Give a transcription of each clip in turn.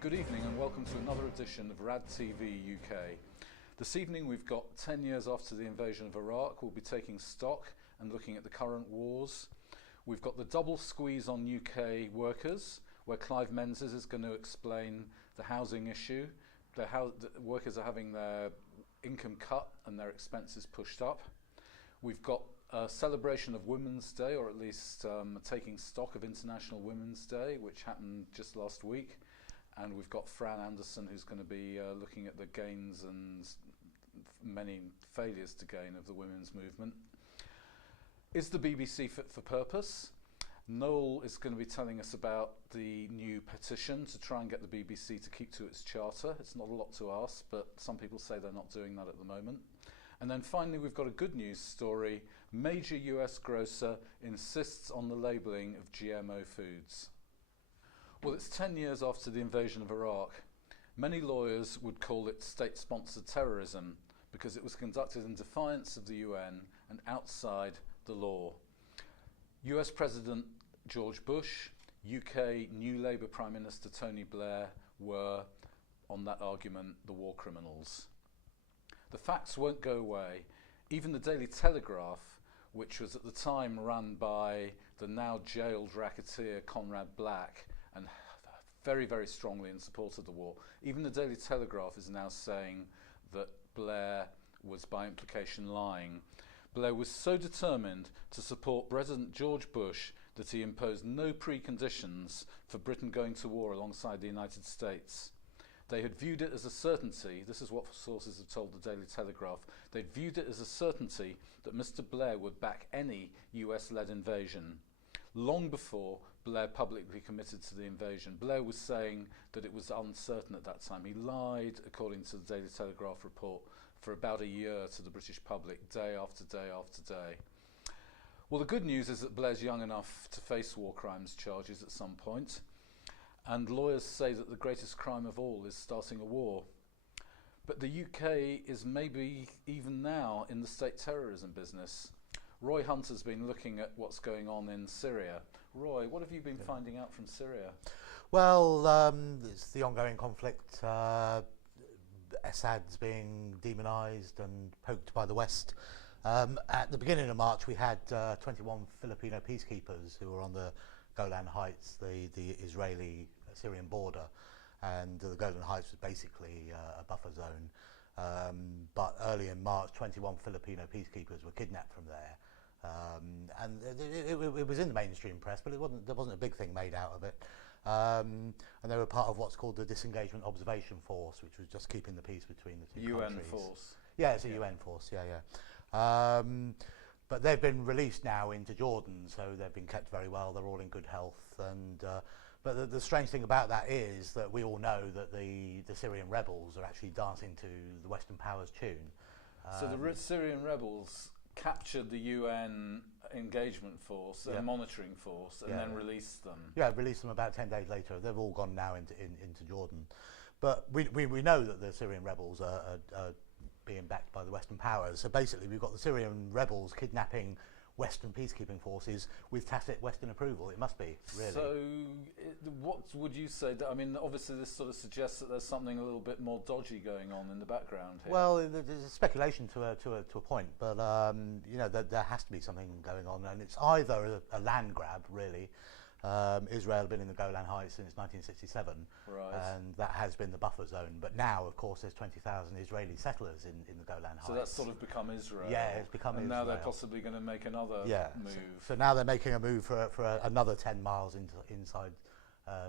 Good evening and welcome to another edition of RADTV UK. This evening we've got 10 years after the invasion of Iraq. We'll be taking stock and looking at the current wars. We've got the double squeeze on UK workers, where Clive Menzies is going to explain the housing issue. The workers are having their income cut and their expenses pushed up. We've got a celebration of Women's Day, or at least taking stock of International Women's Day, which happened just last week. And we've got F.Anderson, who's going to be looking at the gains and many failures to gain of the women's movement. Is the BBC fit for purpose? Noel is going to be telling us about the new petition to try and get the BBC to keep to its charter. It's not a lot to ask, but some people say they're not doing that at the moment. And then finally, we've got a good news story. Major US grocer insists on the labelling of GMO foods. Well, it's 10 years after the invasion of Iraq. Many lawyers would call it state-sponsored terrorism because it was conducted in defiance of the UN and outside the law. US President George Bush, UK New Labour Prime Minister Tony Blair were, on that argument, the war criminals. The facts won't go away. Even the Daily Telegraph, which was at the time run by the now jailed racketeer Conrad Black, and very, very strongly in support of the war. Even the Daily Telegraph is now saying that Blair was by implication lying. Blair was so determined to support President George Bush that he imposed no preconditions for Britain going to war alongside the United States. They had viewed it as a certainty, this is what sources have told the Daily Telegraph, they'd viewed it as a certainty that Mr. Blair would back any US-led invasion. Long before Blair publicly committed to the invasion, Blair was saying that it was uncertain at that time. He lied, according to the Daily Telegraph report, for about a year to the British public, day after day after day. Well, the good news is that Blair's young enough to face war crimes charges at some point, and lawyers say that the greatest crime of all is starting a war. But the UK is maybe even now in the state terrorism business. Roy Hunter's been looking at what's going on in Syria. Roy, what have you been finding out from Syria? Well, it's the ongoing conflict. Assad's being demonised and poked by the West. At the beginning of March, we had 21 Filipino peacekeepers who were on the Golan Heights, the Israeli-Syrian border, and the Golan Heights was basically a buffer zone. But early in March, 21 Filipino peacekeepers were kidnapped from there. And it was in the mainstream press, but there wasn't a big thing made out of it. And they were part of what's called the Disengagement Observation Force, which was just keeping the peace between the two countries. UN force. Yeah, it's a UN force, yeah. But they've been released now into Jordan, so they've been kept very well. They're all in good health. And but the strange thing about that is that we all know that the Syrian rebels are actually dancing to the Western powers' tune. So the Syrian rebels captured the UN engagement force and monitoring force and then released them. Yeah, released them about 10 days later. They've all gone now into Jordan. But we know that the Syrian rebels are being backed by the Western powers. So basically we've got the Syrian rebels kidnapping Western peacekeeping forces with tacit Western approval. It must be, really. So what would you say? I mean, obviously this sort of suggests that there's something a little bit more dodgy going on in the background here. Well, there's speculation to a point, but you know, there has to be something going on, and it's either a land grab, really. Israel had been in the Golan Heights since 1967, right. And that has been the buffer zone. But now, of course, there's 20,000 Israeli settlers in the Golan Heights. So that's sort of become Israel. Yeah, it's become Israel. And now they're possibly going to make another move. So now they're making a move for another 10 miles inside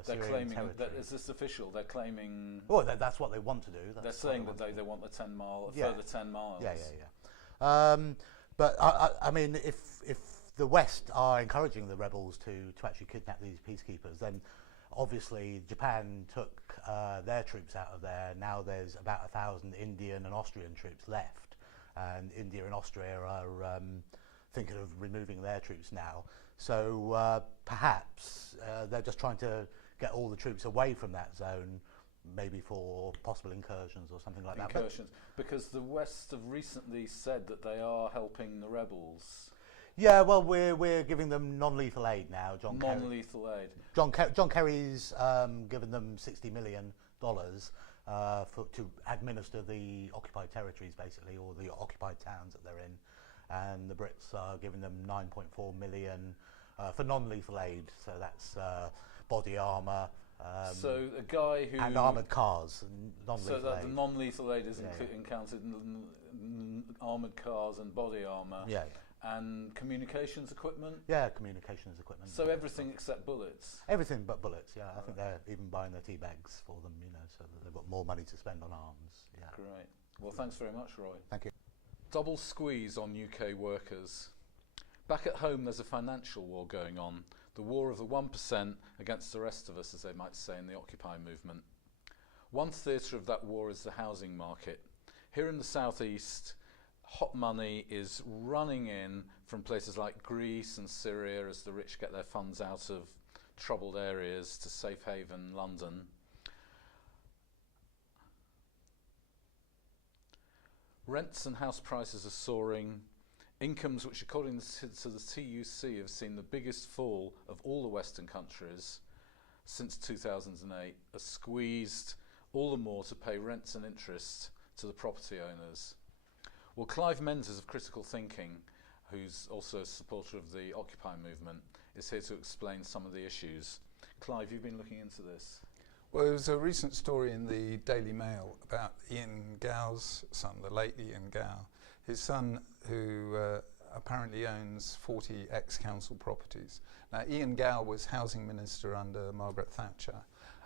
Syrian claiming territory. Is this official? They're claiming... Well, that's what they want to do. They're saying that they want the 10 mile, further 10 miles. Yeah. But I mean, if the West are encouraging the rebels to actually kidnap these peacekeepers, then obviously Japan took their troops out of there. Now there's about 1,000 Indian and Austrian troops left, and India and Austria are thinking of removing their troops now. So perhaps they're just trying to get all the troops away from that zone, maybe for possible incursions or something like that. Incursions, because the West have recently said that they are helping the rebels. Yeah, well, we're giving them non-lethal aid now. Non-lethal aid. John Kerry's given them $60 million to administer the occupied territories, basically, or the occupied towns that they're in, and the Brits are giving them 9.4 million for non-lethal aid. So that's body armour. So a guy who... And armoured cars, non-lethal So that aid. the non-lethal aid is encountered armoured cars and body armour. Yeah. And communications equipment? Yeah, communications equipment. So everything except bullets? Everything but bullets, yeah. I think they're even buying their tea bags for them, so that they've got more money to spend on arms. Yeah. Great. Well, thanks very much, Roy. Thank you. Double squeeze on UK workers. Back at home, there's a financial war going on. The war of the 1% against the rest of us, as they might say in the Occupy movement. One theatre of that war is the housing market. Here in the southeast, hot money is running in from places like Greece and Syria as the rich get their funds out of troubled areas to safe haven London. Rents and house prices are soaring. Incomes, which according to the TUC have seen the biggest fall of all the Western countries since 2008, are squeezed all the more to pay rents and interest to the property owners. Well, Clive Menzies of Critical Thinking, who's also a supporter of the Occupy movement, is here to explain some of the issues. Clive, you've been looking into this. Well, there was a recent story in the Daily Mail about Ian Gow's son, the late Ian Gow. His son, who apparently owns 40 ex-council properties. Now, Ian Gow was housing minister under Margaret Thatcher,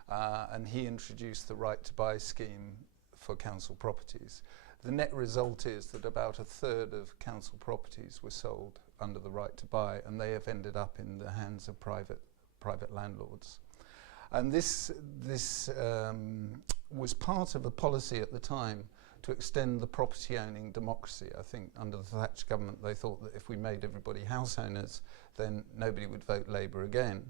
and he introduced the right to buy scheme for council properties. The net result is that about a third of council properties were sold under the right to buy, and they have ended up in the hands of private landlords. And this was part of a policy at the time to extend the property owning democracy. I think under the Thatcher government they thought that if we made everybody house owners, then nobody would vote Labour again.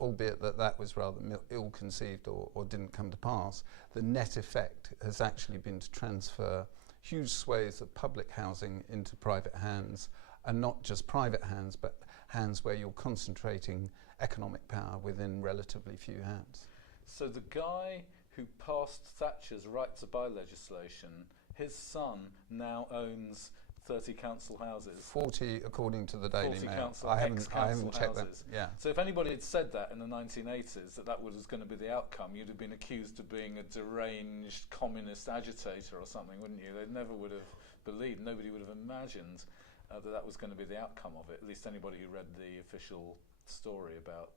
Albeit that was rather ill-conceived or didn't come to pass. The net effect has actually been to transfer huge swathes of public housing into private hands, and not just private hands, but hands where you're concentrating economic power within relatively few hands. So the guy who passed Thatcher's right to buy legislation, his son now owns 30 council houses. 40 according to the Daily Mail. I haven't checked that. Yeah. So if anybody had said that in the 1980s, that was going to be the outcome, you'd have been accused of being a deranged communist agitator or something, wouldn't you? They never would have believed, nobody would have imagined that was going to be the outcome of it, at least anybody who read the official story about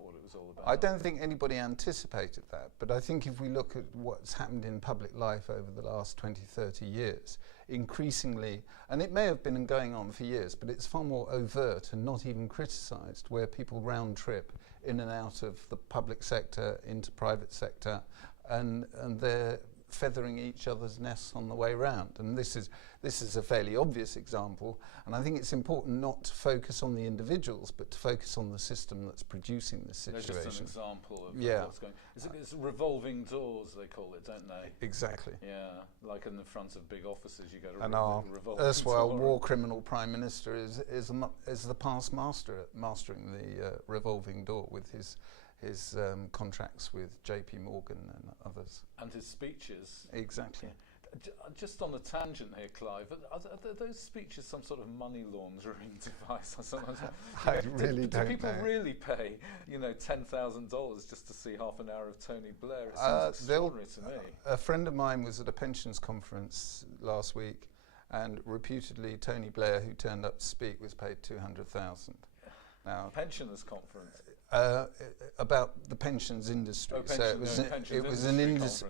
what it was all about. I don't think anybody anticipated that, but I think if we look at what's happened in public life over the last 20, 30 years, increasingly, and it may have been going on for years, but it's far more overt and not even criticised, where people round trip in and out of the public sector into private sector, and they're feathering each other's nests on the way round. And this is a fairly obvious example, and I think it's important not to focus on the individuals, but to focus on the system that's producing this situation. They're just an example of yeah. what's going on. It's revolving doors, they call it, don't they? Exactly. Yeah, like in the front of big offices, you get a and our revolving erstwhile door. war criminal Prime Minister is the past master at mastering the revolving door with his contracts with JP Morgan and others. And his speeches. Exactly. Just on a tangent here, Clive, are those speeches some sort of money laundering device? I really don't know. Do people really pay, $10,000 just to see half an hour of Tony Blair? It seems extraordinary to me. A friend of mine was at a pensions conference last week, and reputedly Tony Blair, who turned up to speak, was paid $200,000. Now, pensioners conference. About the pensions industry. So it was an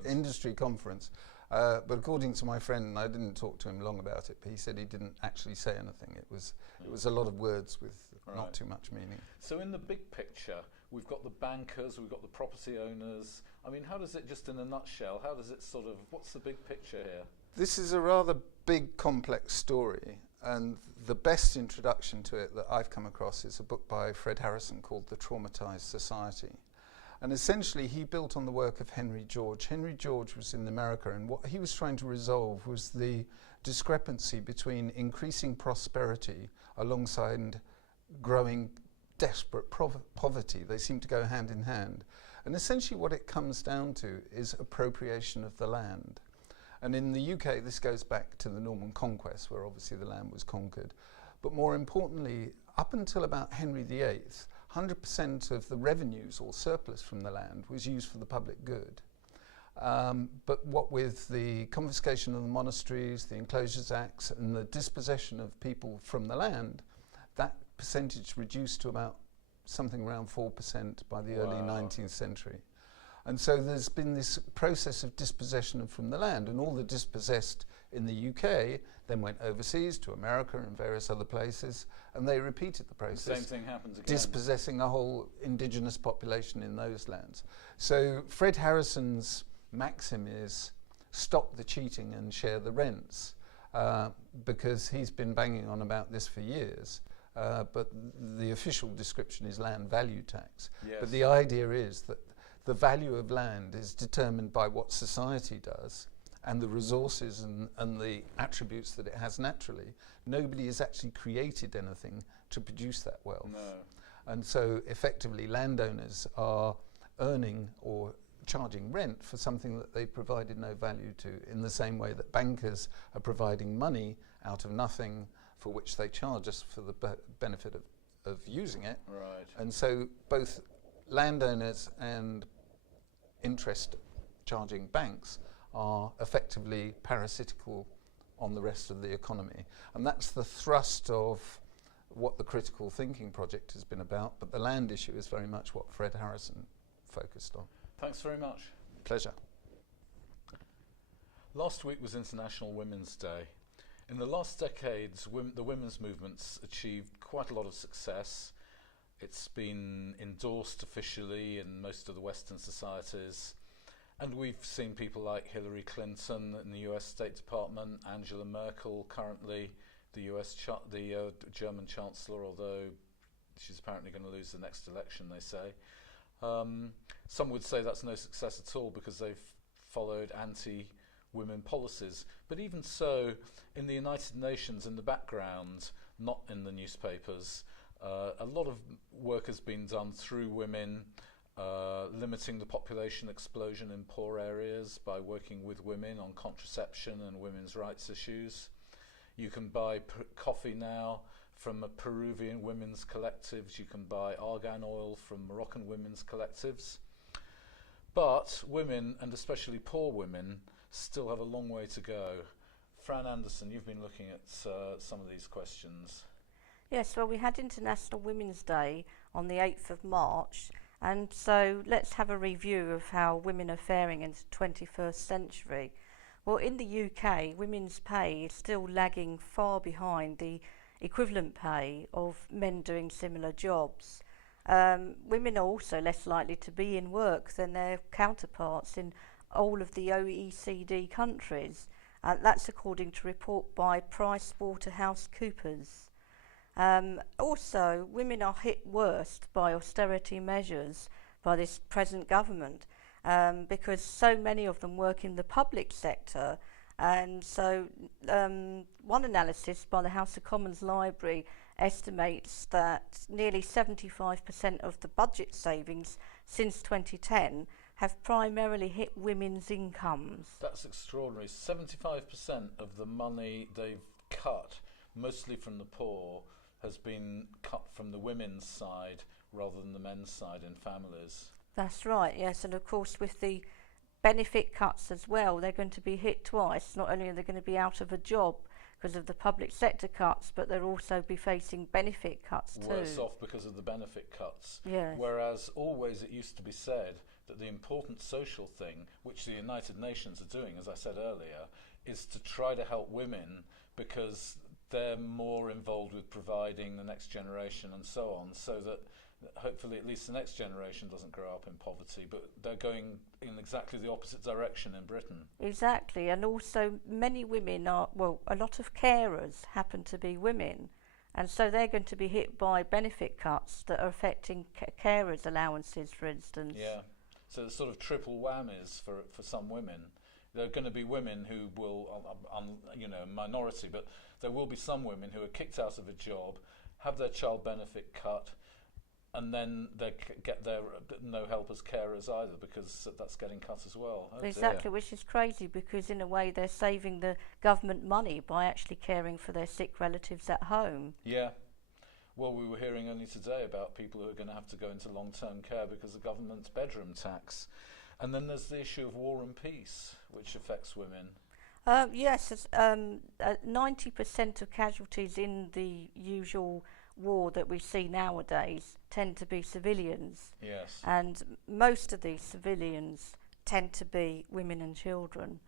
industry conference. But according to my friend, and I didn't talk to him long about it, but he said he didn't actually say anything. It was a lot of words with not too much meaning. So in the big picture, we've got the bankers, we've got the property owners. I mean, how does it, just in a nutshell, what's the big picture here? This is a rather big, complex story. And the best introduction to it that I've come across is a book by Fred Harrison called The Traumatized Society. And essentially he built on the work of Henry George. Henry George was in America, and what he was trying to resolve was the discrepancy between increasing prosperity alongside growing desperate poverty. They seem to go hand in hand. And essentially what it comes down to is appropriation of the land. And in the UK, this goes back to the Norman Conquest, where obviously the land was conquered. But more importantly, up until about Henry VIII, 100% of the revenues or surplus from the land was used for the public good. But what with the confiscation of the monasteries, the Enclosures Acts, and the dispossession of people from the land, that percentage reduced to about something around 4% by the early 19th century. And so there's been this process of dispossession from the land, and all the dispossessed in the UK then went overseas to America and various other places, and they repeated the process. The same thing happens again. Dispossessing a whole indigenous population in those lands. So Fred Harrison's maxim is stop the cheating and share the rents, because he's been banging on about this for years. But the official description is land value tax. Yes. But the idea is that the value of land is determined by what society does and the resources and the attributes that it has naturally. Nobody has actually created anything to produce that wealth. No. And so effectively landowners are earning or charging rent for something that they provided no value to, in the same way that bankers are providing money out of nothing for which they charge us for the benefit of using it. Right. And so both landowners and interest charging banks are effectively parasitical on the rest of the economy. And that's the thrust of what the critical thinking project has been about, but the land issue is very much what Fred Harrison focused on. Thanks very much. Pleasure. Last week was International Women's Day. In the last decades, the women's movement's achieved quite a lot of success. It's been endorsed officially in most of the Western societies. And we've seen people like Hillary Clinton in the US State Department, Angela Merkel currently, the German Chancellor, although she's apparently going to lose the next election, they say. Some would say that's no success at all because they've followed anti-women policies. But even so, in the United Nations, in the background, not in the newspapers, a lot of work has been done through women, limiting the population explosion in poor areas by working with women on contraception and women's rights issues. You can buy coffee now from Peruvian women's collectives. You can buy argan oil from Moroccan women's collectives. But women, and especially poor women, still have a long way to go. F.Anderson, you've been looking at some of these questions. Yes, well, we had International Women's Day on the 8th of March, and so let's have a review of how women are faring in the 21st century. Well, in the UK, women's pay is still lagging far behind the equivalent pay of men doing similar jobs. Women are also less likely to be in work than their counterparts in all of the OECD countries. That's according to a report by PricewaterhouseCoopers. Also, women are hit worst by austerity measures by this present government because so many of them work in the public sector. And so one analysis by the House of Commons Library estimates that nearly 75% of the budget savings since 2010 have primarily hit women's incomes. That's extraordinary. 75% of the money they've cut, mostly from the poor, has been cut from the women's side rather than the men's side in families. That's right, yes, and of course with the benefit cuts as well, they're going to be hit twice. Not only are they going to be out of a job because of the public sector cuts, but they'll also be facing benefit cuts too. Worse off because of the benefit cuts. Yes. Whereas always it used to be said that the important social thing, which the United Nations are doing, as I said earlier, is to try to help women because they're more involved with providing the next generation and so on, so that hopefully at least the next generation doesn't grow up in poverty, but they're going in exactly the opposite direction in Britain. Exactly, and also many women are, well, a lot of carers happen to be women, and so they're going to be hit by benefit cuts that are affecting carers' allowances, for instance. Yeah, so it's sort of triple whammies for some women. There are going to be women who will, minority, but there will be some women who are kicked out of a job, have their child benefit cut, and then they get their no help as carers either, because that's getting cut as well. Oh exactly, dear. which is crazy, because in a way they're saving the government money by actually caring for their sick relatives at home. Yeah. Well, we were hearing only today about people who are going to have to go into long-term care because of the government's bedroom tax. And then there's the issue of war and peace, which affects women. Yes, 90% of casualties in the usual war that we see nowadays tend to be civilians. Yes. And most of these civilians tend to be women and children.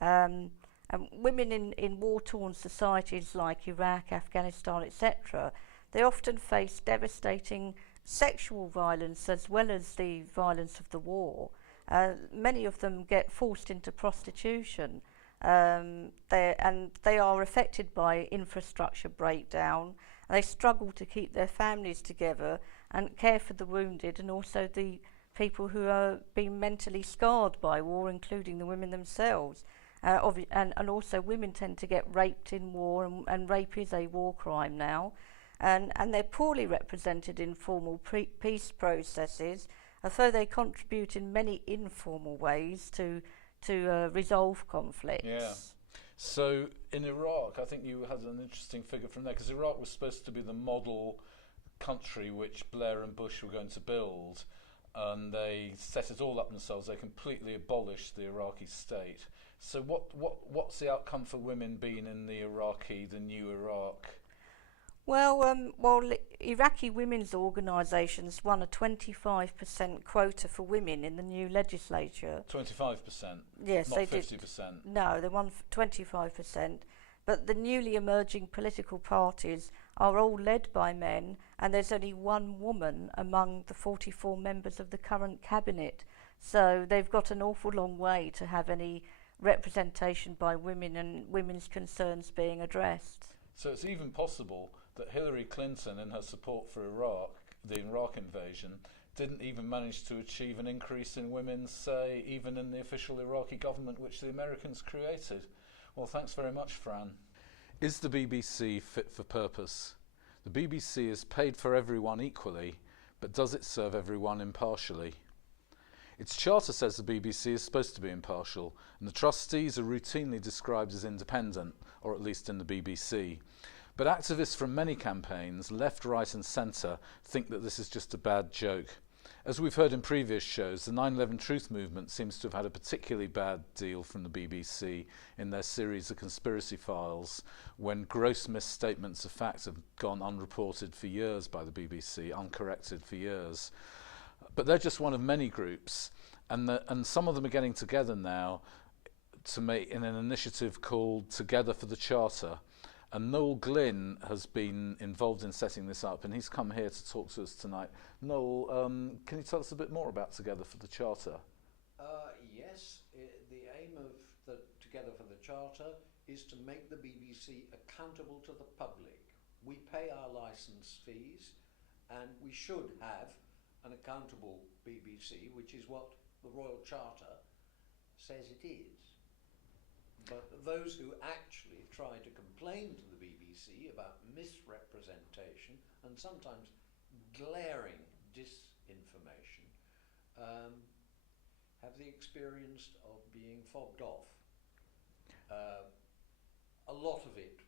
And women in war-torn societies like Iraq, Afghanistan, etc., they often face devastating sexual violence as well as the violence of the war. Many of them get forced into prostitution. They are affected by infrastructure breakdown. They struggle to keep their families together and care for the wounded, and also the people who are being mentally scarred by war, including the women themselves. And also women tend to get raped in war, and rape is a war crime now. And they're poorly represented in formal peace processes, although they contribute in many informal ways to resolve conflicts. Yeah. So in Iraq, I think you had an interesting figure from there, because Iraq was supposed to be the model country which Blair and Bush were going to build, and they set it all up themselves. They completely abolished the Iraqi state. So what's the outcome for women being in the new Iraq? Well, Iraqi women's organisations won a 25% quota for women in the new legislature. 25%? Yes, not they 50%. did. No, they won 25%. But the newly emerging political parties are all led by men, and there's only one woman among the 44 members of the current cabinet. So they've got an awful long way to have any representation by women and women's concerns being addressed. So it's even possible that Hillary Clinton, in her support for Iraq, the Iraq invasion, didn't even manage to achieve an increase in women's say, even in the official Iraqi government which the Americans created. Well, thanks very much, Fran. Is the BBC fit for purpose? The BBC is paid for everyone equally, but does it serve everyone impartially? Its charter says the BBC is supposed to be impartial, and the trustees are routinely described as independent, or at least in the BBC. But activists from many campaigns, left, right and centre, think that this is just a bad joke. As we've heard in previous shows, the 9/11 Truth movement seems to have had a particularly bad deal from the BBC in their series of conspiracy files, when gross misstatements of fact have gone unreported for years by the BBC, uncorrected for years. But they're just one of many groups, and some of them are getting together now to make in an initiative called Together for the Charter. And Noel Glynn has been involved in setting this up, and he's come here to talk to us tonight. Noel, can you tell us a bit more about Together for the Charter? Yes, the aim of the Together for the Charter is to make the BBC accountable to the public. We pay our licence fees, and we should have an accountable BBC, which is what the Royal Charter says it is. But those who actually try to complain to the BBC about misrepresentation and sometimes glaring disinformation have the experience of being fobbed off. A lot of it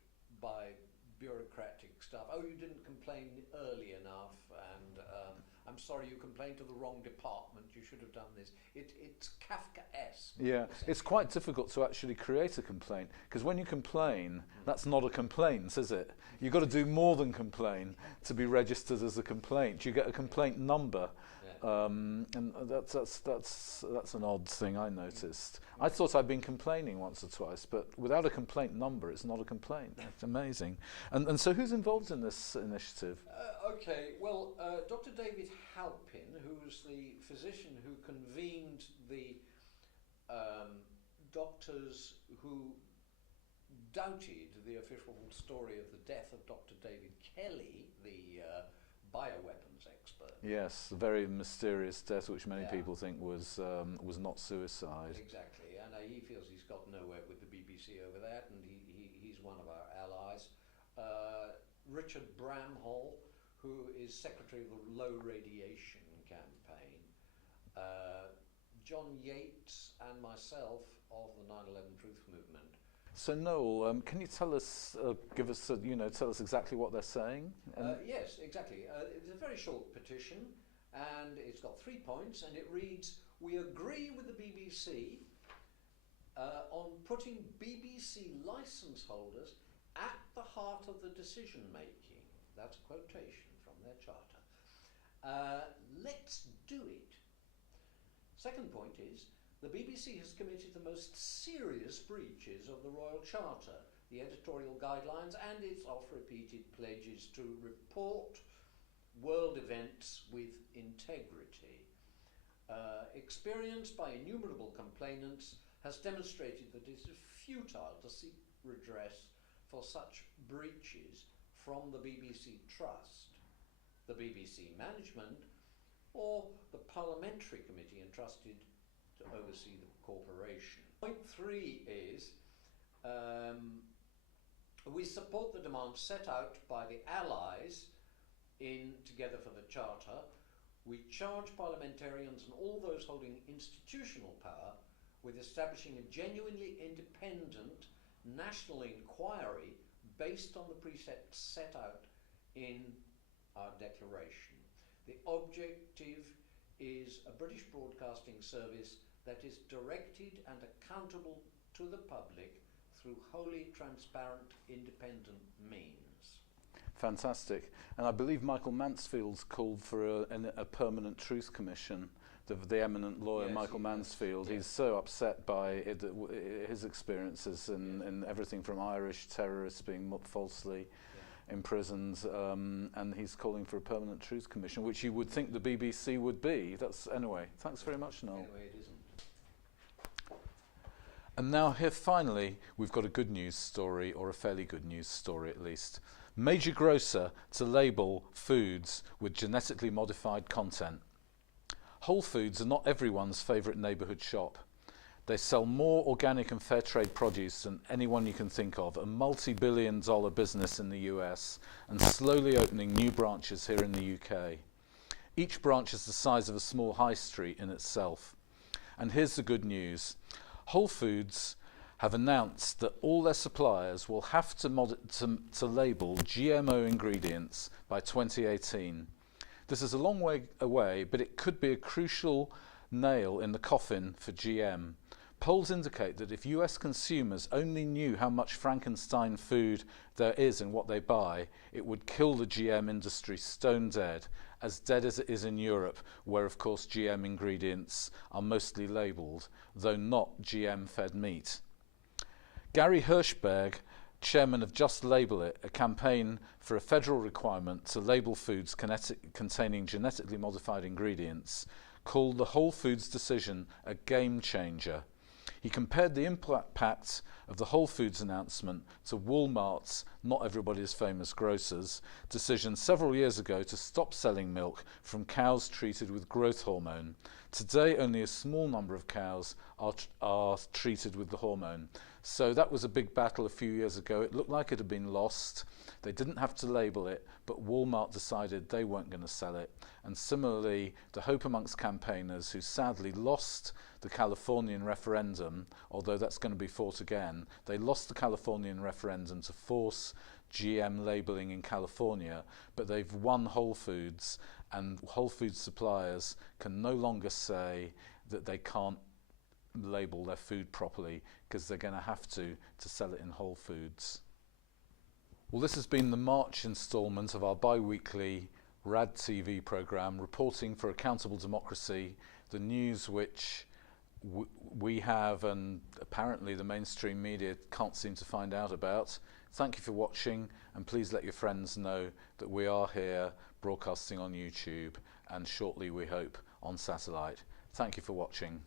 by bureaucratic stuff. Oh, you didn't complain early enough, and I'm sorry, you complained to the wrong department, you should have done this. It's Kafkaesque. Yeah, it's quite difficult to actually create a complaint, because when you complain, that's not a complaint, is it? You've got to do more than complain to be registered as a complaint. You get a complaint number, and that's an odd thing I noticed. I thought I'd been complaining once or twice, but without a complaint number, it's not a complaint. It's amazing. And so who's involved in this initiative? Okay, well, Dr. David Halpin, who's the physician who convened the doctors who doubted the official story of the death of Dr. David Kelly, the bioweapons expert. Yes, a very mysterious death, which many people think was not suicide. Exactly, and he feels he's got nowhere with the BBC over that, and he's one of our allies. Richard Bramhall, who is Secretary of the Low Radiation Campaign. John Yates and myself of the 9/11 Truth Movement. So Noel, can you tell us, tell us exactly what they're saying? Yes, exactly. It's a very short petition, and it's got 3 points, and it reads: "We agree with the BBC on putting BBC licence holders at the heart of the decision making." That's a quotation from their charter. Let's do it. Second point is, the BBC has committed the most serious breaches of the Royal Charter, the editorial guidelines, and its oft-repeated pledges to report world events with integrity. Experience by innumerable complainants has demonstrated that it is futile to seek redress for such breaches from the BBC Trust, the BBC management, or the parliamentary committee entrusted to oversee the corporation. Point 3 is, we support the demands set out by the Allies in Together for the Charter. We charge parliamentarians and all those holding institutional power with establishing a genuinely independent national inquiry based on the precepts set out in our declaration. The objective is a British broadcasting service that is directed and accountable to the public through wholly transparent, independent means. Fantastic. And I believe Michael Mansfield's called for a permanent truth commission. The eminent lawyer, yes, Michael Mansfield, yes. He's so upset by his experiences in everything from Irish terrorists being falsely imprisoned, and he's calling for a permanent truth commission, which you would think the BBC would be. Anyway, thanks very much, Noel. Anyway, it isn't. And now here finally we've got a good news story, or a fairly good news story at least. Major grocer to label foods with genetically modified content. Whole Foods are not everyone's favourite neighbourhood shop. They sell more organic and fair trade produce than anyone you can think of, a multi-billion-dollar business in the US, and slowly opening new branches here in the UK. Each branch is the size of a small high street in itself. And here's the good news. Whole Foods have announced that all their suppliers will have to label GMO ingredients by 2018. This is a long way away, but it could be a crucial nail in the coffin for GM. Polls indicate that if US consumers only knew how much Frankenstein food there is in what they buy, it would kill the GM industry stone dead as it is in Europe, where of course GM ingredients are mostly labelled, though not GM-fed meat. Gary Hirschberg, chairman of Just Label It, a campaign for a federal requirement to label foods containing genetically modified ingredients, called the Whole Foods decision a game changer. He compared the impact of the Whole Foods announcement to Walmart's, not everybody's famous grocers, decision several years ago to stop selling milk from cows treated with growth hormone. Today, only a small number of cows are treated with the hormone. So that was a big battle a few years ago. It looked like it had been lost. They didn't have to label it, but Walmart decided they weren't going to sell it. And similarly, the hope amongst campaigners who sadly lost the Californian referendum, although that's going to be fought again, they lost the Californian referendum to force GM labeling in California, but they've won Whole Foods, and Whole Foods suppliers can no longer say that they can't label their food properly because they're going to have to sell it in Whole Foods. Well, this has been the March instalment of our bi-weekly RADTV programme, reporting for accountable democracy, the news which we have and apparently the mainstream media can't seem to find out about. Thank you for watching, and please let your friends know that we are here broadcasting on YouTube and shortly, we hope, on satellite. Thank you for watching.